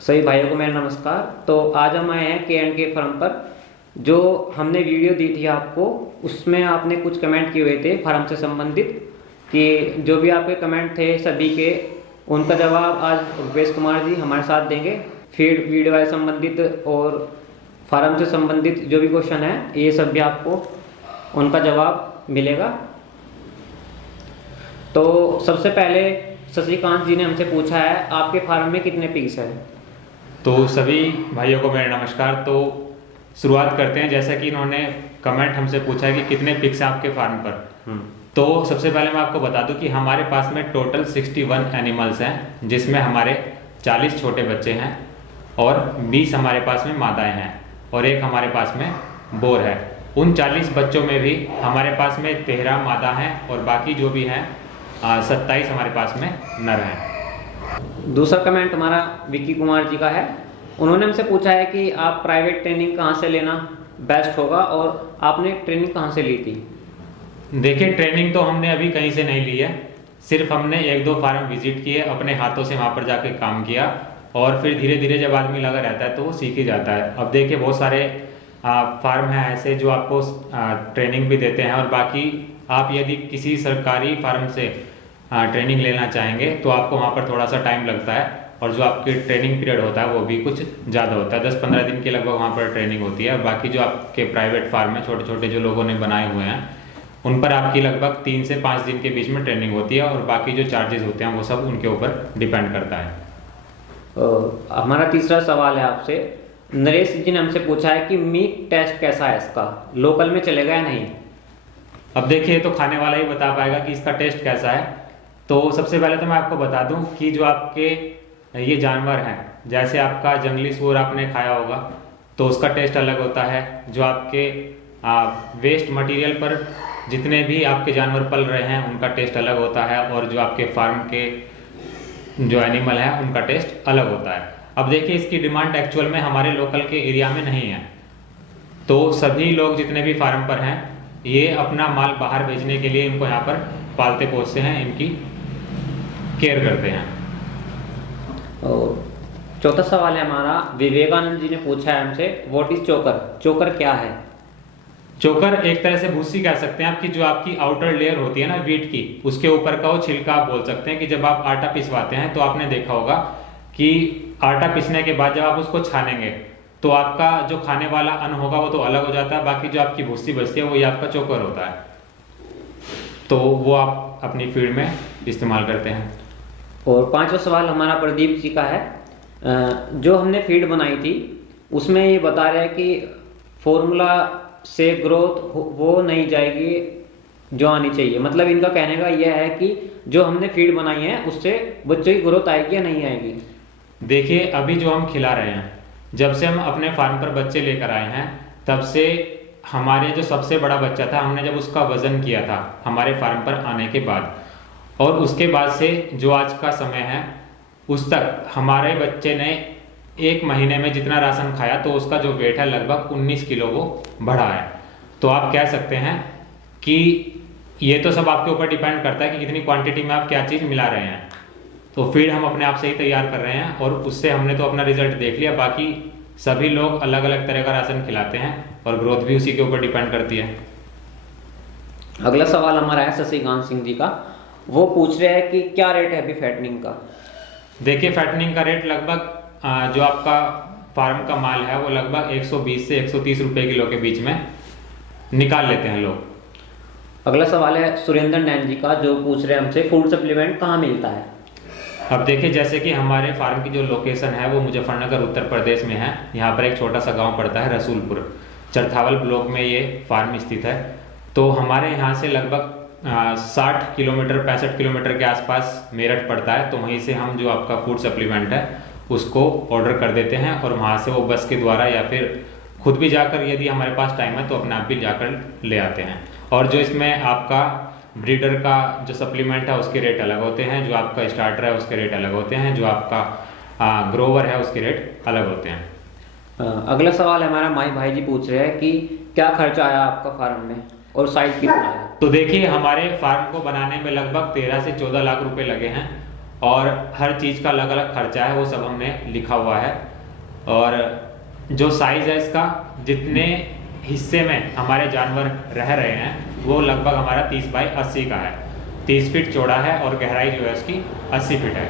सभी भाइयों को मेरा नमस्कार। तो आज हम आए हैं के फार्म पर। जो हमने वीडियो दी थी आपको, उसमें आपने कुछ कमेंट किए हुए थे फार्म से संबंधित, कि जो भी आपके कमेंट थे सभी के उनका जवाब आज रुपेश कुमार जी हमारे साथ देंगे। फीड वीडियो से संबंधित और फार्म से संबंधित जो भी क्वेश्चन है, ये सब भी आपको उनका जवाब मिलेगा। तो सबसे पहले शशिकांत जी ने हमसे पूछा है, आपके फार्म में कितने पिग्स हैं? तो सभी भाइयों को मेरा नमस्कार। तो शुरुआत करते हैं। जैसा कि इन्होंने कमेंट हमसे पूछा है कि कितने पिग्स हैं आपके फार्म पर। तो सबसे पहले मैं आपको बता दूं कि हमारे पास में टोटल 61 एनिमल्स हैं, जिसमें हमारे 40 छोटे बच्चे हैं और 20 हमारे पास में मादाएं हैं और एक हमारे पास में बोर है। उन 40 बच्चों में भी हमारे पास में 13 मादा हैं और बाकी जो भी हैं 27 हमारे पास में नर हैं। दूसरा कमेंट हमारा विक्की कुमार जी का है। उन्होंने हमसे पूछा है कि आप प्राइवेट ट्रेनिंग कहाँ से लेना बेस्ट होगा और आपने ट्रेनिंग कहाँ से ली थी? देखिए, ट्रेनिंग तो हमने अभी कहीं से नहीं ली है, सिर्फ हमने 1-2 फार्म विजिट किए, अपने हाथों से वहाँ पर जाके काम किया और फिर धीरे धीरे जब आदमी लगा रहता है तो वो सीख ही जाता है। अब देखिए, बहुत सारे फार्म हैं ऐसे जो आपको ट्रेनिंग भी देते हैं और बाकी आप यदि किसी सरकारी फार्म से ट्रेनिंग लेना चाहेंगे तो आपको वहाँ पर थोड़ा सा टाइम लगता है और जो आपकी ट्रेनिंग पीरियड होता है वो भी कुछ ज़्यादा होता है। 10-15 दिन के लगभग वहाँ पर ट्रेनिंग होती है और बाकी जो आपके प्राइवेट फार्म है, छोटे छोटे जो लोगों ने बनाए हुए हैं, उन पर आपकी लगभग 3 से 5 दिन के बीच में ट्रेनिंग होती है और बाकी जो चार्जेस होते हैं वो सब उनके ऊपर डिपेंड करता है। हमारा तीसरा सवाल है आपसे। नरेश जी ने हमसे पूछा है कि मीट टेस्ट कैसा है इसका, लोकल में चलेगा या नहीं? अब देखिए, तो खाने वाला ही बता पाएगा कि इसका टेस्ट कैसा है। तो सबसे पहले तो मैं आपको बता दूं कि जो आपके ये जानवर हैं, जैसे आपका जंगली सूअर आपने खाया होगा तो उसका टेस्ट अलग होता है। जो आपके वेस्ट मटेरियल पर जितने भी आपके जानवर पल रहे हैं उनका टेस्ट अलग होता है और जो आपके फार्म के जो एनिमल हैं उनका टेस्ट अलग होता है। अब देखिए, इसकी डिमांड एक्चुअल में हमारे लोकल के एरिया में नहीं है, तो सभी लोग जितने भी फार्म पर हैं ये अपना माल बाहर भेजने के लिए इनको यहाँ पर पालते पोसते हैं, इनकी केयर करते हैं। और चौथा सवाल है हमारा, विवेकानंद जी ने पूछा है हमसे, व्हाट इज चोकर? चोकर क्या है? चोकर एक तरह से भूसी कह सकते हैं आपकी, जो आपकी आउटर लेयर होती है ना वीट की, उसके ऊपर का वो छिलका आप बोल सकते हैं। कि जब आप आटा पिसवाते हैं तो आपने देखा होगा कि आटा पिसने के बाद जब आप उसको छानेंगे तो आपका जो खाने वाला अन्न होगा वो तो अलग हो जाता है, बाकी जो आपकी भूसी बचती है वो ही आपका चोकर होता है। तो वो आप अपनी फीड में इस्तेमाल करते हैं। और पांचवा सवाल हमारा प्रदीप जी का है। जो हमने फीड बनाई थी उसमें ये बता रहे हैं कि फॉर्मूला से ग्रोथ वो नहीं जाएगी जो आनी चाहिए। मतलब इनका कहने का यह है कि जो हमने फीड बनाई है उससे बच्चों की ग्रोथ आएगी या नहीं आएगी? देखिए, अभी जो हम खिला रहे हैं, जब से हम अपने फार्म पर बच्चे लेकर आए हैं तब से हमारे जो सबसे बड़ा बच्चा था, हमने जब उसका वजन किया था हमारे फार्म पर आने के बाद, और उसके बाद से जो आज का समय है उस तक हमारे बच्चे ने 1 महीने में जितना राशन खाया तो उसका जो वेट है लगभग 19 किलो वो बढ़ा है। तो आप कह सकते हैं कि ये तो सब आपके ऊपर डिपेंड करता है कि कितनी क्वांटिटी में आप क्या चीज़ मिला रहे हैं। तो फीड हम अपने आप से ही तैयार कर रहे हैं और उससे हमने तो अपना रिजल्ट देख लिया। बाकी सभी लोग अलग अलग तरह का राशन खिलाते हैं और ग्रोथ भी उसी के ऊपर डिपेंड करती है। अगला सवाल हमारा है शशिकांत सिंह जी का। वो पूछ रहे हैं कि क्या रेट है अभी फैटनिंग का? देखिए, फैटनिंग का रेट लगभग जो आपका फार्म का माल है वो लगभग 120 से 130 रुपए किलो के बीच में निकाल लेते हैं लोग। अगला सवाल है सुरेंद्र नैन जी का, जो पूछ रहे हैं हमसे, फूड सप्लीमेंट कहाँ मिलता है? अब देखिए, जैसे कि हमारे फार्म की जो लोकेशन है वो मुजफ्फरनगर उत्तर प्रदेश में है। यहाँ पर एक छोटा सा गांव पड़ता है रसूलपुर, चरथावल ब्लॉक में ये फार्म स्थित है। तो हमारे यहाँ से लगभग 60 किलोमीटर 65 किलोमीटर के आसपास मेरठ पड़ता है। तो वहीं से हम जो आपका फूड सप्लीमेंट है उसको ऑर्डर कर देते हैं और वहाँ से वो बस के द्वारा या फिर खुद भी जाकर, यदि हमारे पास टाइम है तो अपने आप भी जाकर ले आते हैं। और जो इसमें आपका ब्रीडर का जो सप्लीमेंट है उसके रेट अलग होते हैं, जो आपका स्टार्टर है उसके रेट अलग होते हैं, जो आपका ग्रोवर है उसके रेट अलग होते हैं। अगला सवाल हमारा माई भाई जी पूछ रहे हैं कि क्या खर्चा आया आपका फार्म में और साइज कितना है? तो देखिए, हमारे फार्म को बनाने में लगभग 13 से 14 लाख रुपए लगे हैं और हर चीज़ का अलग अलग खर्चा है वो सब हमने लिखा हुआ है। और जो साइज़ है इसका, जितने हिस्से में हमारे जानवर रह रहे हैं वो लगभग हमारा 30 बाई 80 का है। 30 फीट चौड़ा है और गहराई जो है उसकी 80 फीट है।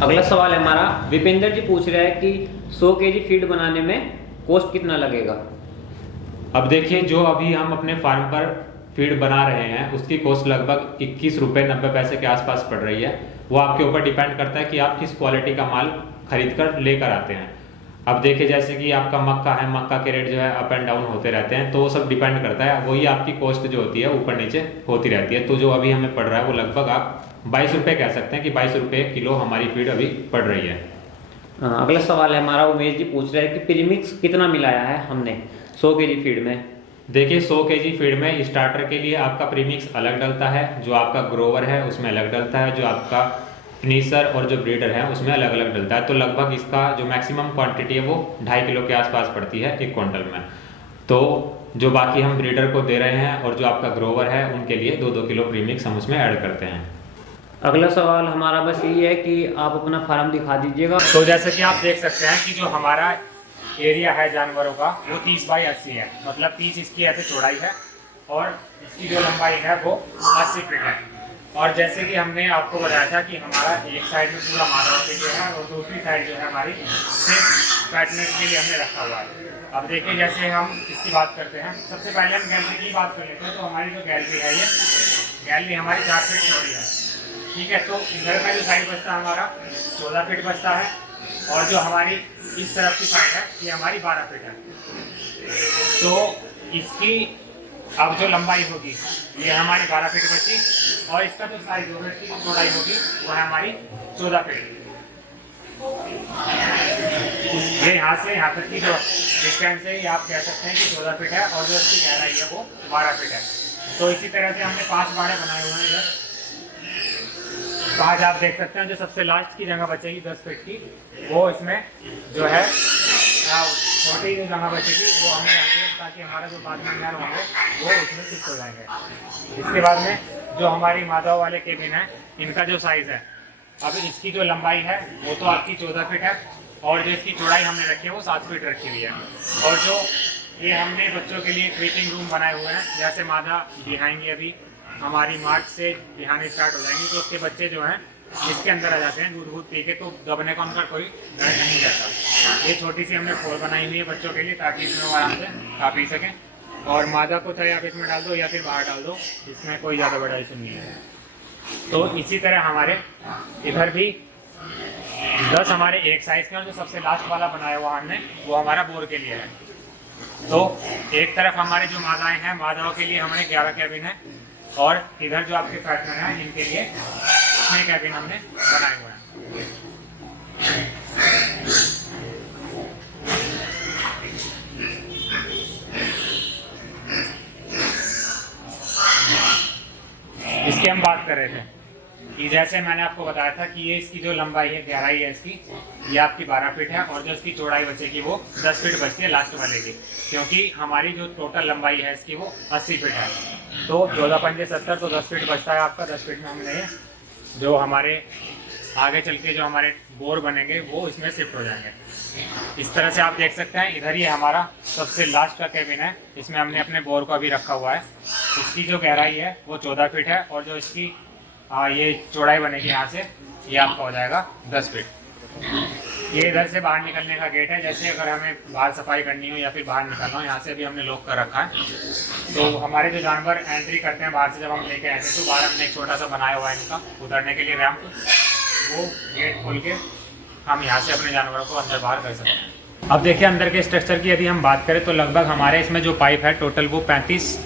अगला सवाल है हमारा, विपेंद्र जी पूछ रहे हैं कि 100 केजी फीड बनाने में कॉस्ट कितना लगेगा। अब देखिए, जो अभी हम अपने फार्म पर फीड बना रहे हैं उसकी कॉस्ट लगभग 21 रुपये 90 पैसे के आसपास पड़ रही है। वो आपके ऊपर डिपेंड करता है कि आप किस क्वालिटी का माल खरीद कर लेकर आते हैं। अब देखिए, जैसे कि आपका मक्का है, मक्का के रेट जो है अप एंड डाउन होते रहते हैं, तो वो सब डिपेंड करता है, वही आपकी कॉस्ट जो होती है ऊपर नीचे होती रहती है। तो जो अभी हमें पड़ रहा है वो लगभग आप 22 रुपये कह सकते हैं कि 22 रुपये किलो हमारी फीड अभी पड़ रही है। अगला सवाल है हमारा, उमेश जी पूछ रहे हैं कि प्रीमिक्स कितना मिलाया है हमने 100 केजी फीड में। देखिए, 100 केजी फीड में स्टार्टर के लिए आपका प्रीमिक्स अलग डलता है, जो आपका ग्रोवर है उसमें अलग डलता है, जो आपका फिनिशर और जो ब्रीडर है उसमें अलग अलग डलता है। तो लगभग इसका जो मैक्सिमम क्वांटिटी है वो 2.5 किलो के आसपास पड़ती है 1 क्विंटल में। तो जो बाकी हम ब्रीडर को दे रहे हैं और जो आपका ग्रोवर है उनके लिए 2-2 किलो प्रीमिक्स हम उसमें ऐड करते हैं। अगला सवाल हमारा बस यही है कि आप अपना फार्म दिखा दीजिएगा। तो जैसे कि आप देख सकते हैं कि जो हमारा एरिया है जानवरों का वो 30 बाई 80 है, मतलब 30 इसकी ऐसे चौड़ाई है और इसकी जो लंबाई है वो 80 फीट है। और जैसे कि हमने आपको बताया था कि हमारा एक साइड में पूरा माधव के लिए है और दूसरी साइड जो है हमारी सिर्फ फैटनेस के लिए हमने रखा हुआ है। अब देखिए, जैसे हम इसकी बात करते हैं, सबसे पहले हम गैलरी की बात कर लेते हैं। तो हमारी जो गैलरी है, ये गैलरी हमारी 4 फीट चौड़ी है, ठीक है। तो इधर का जो साइड बचता है हमारा 14 फीट बचता है और जो हमारी इस तरफ की साइड है ये हमारी 12 फीट है। तो इसकी अब जो लंबाई होगी ये हमारी 12 फीट बची और इसका जो साइज होगा, इसकी जो चौड़ाई होगी वो है हमारी 14 फीट। ये यहाँ से यहाँ तक की जो डिस्टेंस है ये आप कह सकते हैं कि 14 फीट है और जो इसकी गहराई है वो 12 फीट है। तो इसी तरह से हमने 5 बाड़े बनाए हुए हैं इधर। तो आज आप देख सकते हैं जो सबसे लास्ट की जगह बचेगी 10 फीट की, वो इसमें जो है छोटी जो जगह बचेगी वो हमें आगे, ताकि हमारा जो बाद में नर होंगे वो उसमें शिफ्ट हो जाएंगे। इसके बाद में जो हमारी माधव वाले केबिन है, इनका जो साइज़ है, अब इसकी जो लंबाई है वो तो आपकी 14 फीट है और जो इसकी चौड़ाई हमने रखी है वो 7 फीट रखी हुई है। और जो ये हमने बच्चों के लिए ट्रीटिंग रूम बनाए हुए हैं, जैसे मादा बिहाएंगी, अभी हमारी मार्च से बिहाने स्टार्ट हो जाएंगी, तो उसके बच्चे जो हैं इसके अंदर आ जाते हैं दूध पी के, तो दबने का उनका कोई डर नहीं रहता। ये छोटी सी हमने खोल बनाई हुई है बच्चों के लिए, ताकि इसमें आराम से खा पी सकें। और मादा को चाहे आप इसमें डाल दो या फिर बाहर डाल दो, इसमें कोई ज़्यादा बड़ा इशू नहीं है। तो इसी तरह हमारे इधर भी 10 हमारे एक साइज़ के, और जो सबसे लास्ट वाला बनाया हुआ हमने वो हमारा बोर के लिए है। तो एक तरफ हमारे जो मादाएँ हैं, मादाओं के लिए हमारे 11 कैबिन है और इधर जो आपके फैटनर हैं इनके लिए 6 कैबिन हमने बनाए हुए हैं। इसकी हम बात कर रहे थे कि जैसे मैंने आपको बताया था कि ये इसकी जो लंबाई है, गहराई है इसकी, ये आपकी 12 फीट है और जो इसकी चौड़ाई बचेगी वो 10 फीट बचती है लास्ट वाले की, क्योंकि हमारी जो टोटल लंबाई है इसकी वो 80 फीट है। तो 14 पंजे 70, तो 10 फीट बचता है आपका। 10 फीट में हमने जो हमारे आगे चल के जो हमारे बोर बनेंगे वो इसमें शिफ्ट हो जाएंगे। इस तरह से आप देख सकते हैं, इधर ही हमारा सबसे लास्ट का केबिन है, इसमें हमने अपने बोर को अभी रखा हुआ है। इसकी जो गहराई है वो 14 फीट है और जो इसकी ये चौड़ाई बनेगी यहाँ से, ये आपका हो जाएगा 10 फीट। ये इधर से बाहर निकलने का गेट है, जैसे अगर हमें बाहर सफाई करनी हो या फिर बाहर निकलना हो, यहाँ से भी हमने लॉक कर रखा है। तो हमारे जो जानवर एंट्री करते हैं बाहर से, जब हम लेके आए थे तो बाहर हमने एक छोटा सा बनाया हुआ है इनका उतरने के लिए रैंप, वो गेट खोल के हम यहाँ से अपने जानवरों को अंदर बाहर कर सकते हैं। अब देखिए, अंदर के स्ट्रक्चर की यदि हम बात करें तो लगभग हमारे इसमें जो पाइप है टोटल वो 35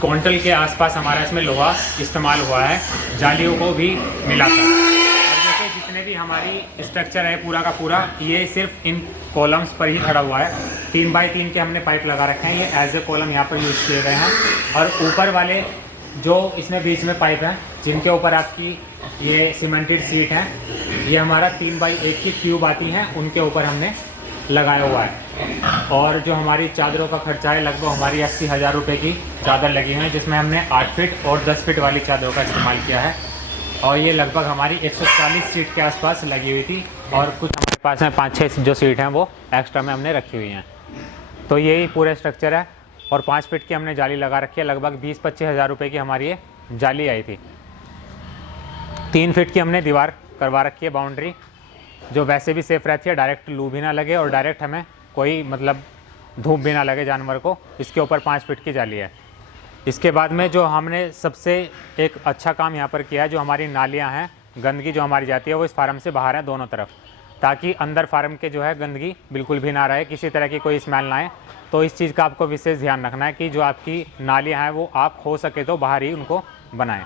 क्विंटल के आसपास हमारा इसमें लोहा इस्तेमाल हुआ है, जालियों को भी मिलाकर। और देखिए, जितने भी हमारी स्ट्रक्चर है पूरा का पूरा, ये सिर्फ इन कॉलम्स पर ही खड़ा हुआ है। 3 बाई 3 के हमने पाइप लगा रखे हैं, ये एज ए कॉलम यहाँ पर यूज़ किए गए हैं। और ऊपर वाले जो इसमें बीच में पाइप हैं, जिनके ऊपर आपकी ये सीमेंटेड सीट है, ये हमारा 3 बाई 1 की ट्यूब आती हैं, उनके ऊपर हमने लगाया हुआ है। और जो हमारी चादरों का खर्चा है, लगभग हमारी 80,000 रुपये की चादर लगी है, जिसमें हमने 8 फीट और 10 फीट वाली चादरों का इस्तेमाल किया है। और ये लगभग हमारी 140 सीट के आसपास लगी हुई थी, और कुछ हमारे पास में 5-6 जो सीट हैं वो एक्स्ट्रा में हमने रखी हुई हैं। तो यही पूरा स्ट्रक्चर है, और 5 फीट की हमने जाली लगा रखी है। लगभग 20-25 हज़ार रुपये की हमारी ये जाली आई थी। 3 फीट की हमने दीवार करवा रखी है बाउंड्री, जो वैसे भी सेफ़ रहती है, डायरेक्ट लू भी ना लगे और डायरेक्ट हमें कोई मतलब धूप भी ना लगे जानवर को। इसके ऊपर 5 फीट की जाली है। इसके बाद में जो हमने सबसे एक अच्छा काम यहाँ पर किया है, जो हमारी नालियाँ हैं, गंदगी जो हमारी जाती है वो इस फार्म से बाहर है दोनों तरफ, ताकि अंदर फार्म के जो है गंदगी बिल्कुल भी ना रहे, किसी तरह की कोई स्मेल ना आए। तो इस चीज़ का आपको विशेष ध्यान रखना है कि जो आपकी नालियाँ हैं वो आप हो सके तो बाहर ही उनको बनाएं।